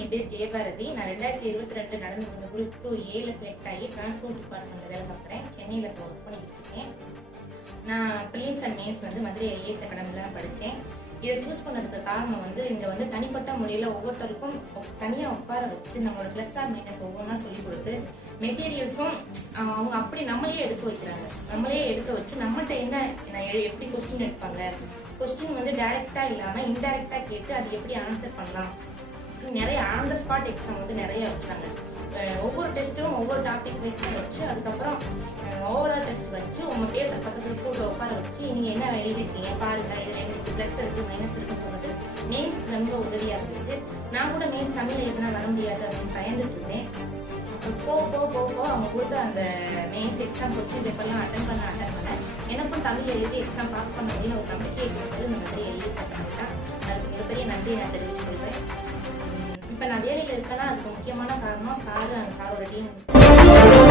என் பேர் ஜெயபாரதி. நான் 2022 நடந்து வந்த குரூப் 2A செலக்ட் ஆகி டிரான்ஸ்போர்ட் டிபார்ட்மெண்ட் வேலை பார்க்குறேன். சென்னையில் இப்போ ஒர்க் பண்ணிட்டு இருக்கேன். நான் films and mains Madurai IAS அகாடமியில் தான் படித்தேன். இதை சூஸ் பண்ணதுக்கு காரணம் இங்கே தனிப்பட்ட முறையில் ஒவ்வொருத்தருக்கும் தனியாக உட்கார வச்சு நம்மளோட ப்ளஸ் ஆர் மைனஸ் ஒவ்வொன்றா சொல்லிக் கொடுத்து மெட்டீரியல்ஸும் அவங்க அப்படி நம்மளே எடுக்க வைக்கிறாங்க. நம்மளே எடுக்க வச்சு நம்மகிட்ட என்ன எப்படி கொஸ்டின் எடுப்பாங்க, கொஸ்டின் டைரக்டா இல்லாம இன்டைரக்டா கேட்டு அது எப்படி ஆன்சர் பண்ணலாம். நிறைய ஆன் த ஸ்பாட் எக்ஸாம் நிறைய வச்சாங்க. ஒவ்வொரு டெஸ்ட்டும் ஒவ்வொரு டாபிக் வைஸ் வச்சு அதுக்கப்புறம் ஓவரால் டெஸ்ட் வச்சு உங்க பேப்பர் பக்கத்துல கூட உட்கார வச்சு நீங்க என்ன எழுதிருக்கீங்க பாருங்க, இதுல எனக்கு பிளஸ் இருக்கு மைனஸ் இருக்கு சொல்றது மெயின்ஸ் ரொம்ப உதவியா இருந்துச்சு. நான் கூட மெயின்ஸ் தமிழ் எழுதினா வர முடியாது அப்படின்னு பயந்துட்டு இருந்தேன். போக அவங்க கொடுத்த அந்த மெயின்ஸ் எக்ஸாம் கொஸ்டின் பேப்பர்லாம் அட்டன் பண்ண எனக்கும் தமிழ் எழுதி எக்ஸாம் பாஸ் பண்ண அப்படின்னு ஒரு நம்பிக்கையை கொடுத்தது இந்த மாதிரி ஐஏஎஸ் அகாடமி தான். அதுக்கு மிகப்பெரிய நன்றியை நான் தெரிவிச்சுக்கிறேன். இப்போ நான் வேலையில் இருக்கேன்னா அதுக்கு முக்கியமான காரணம் சாரோட டீம்.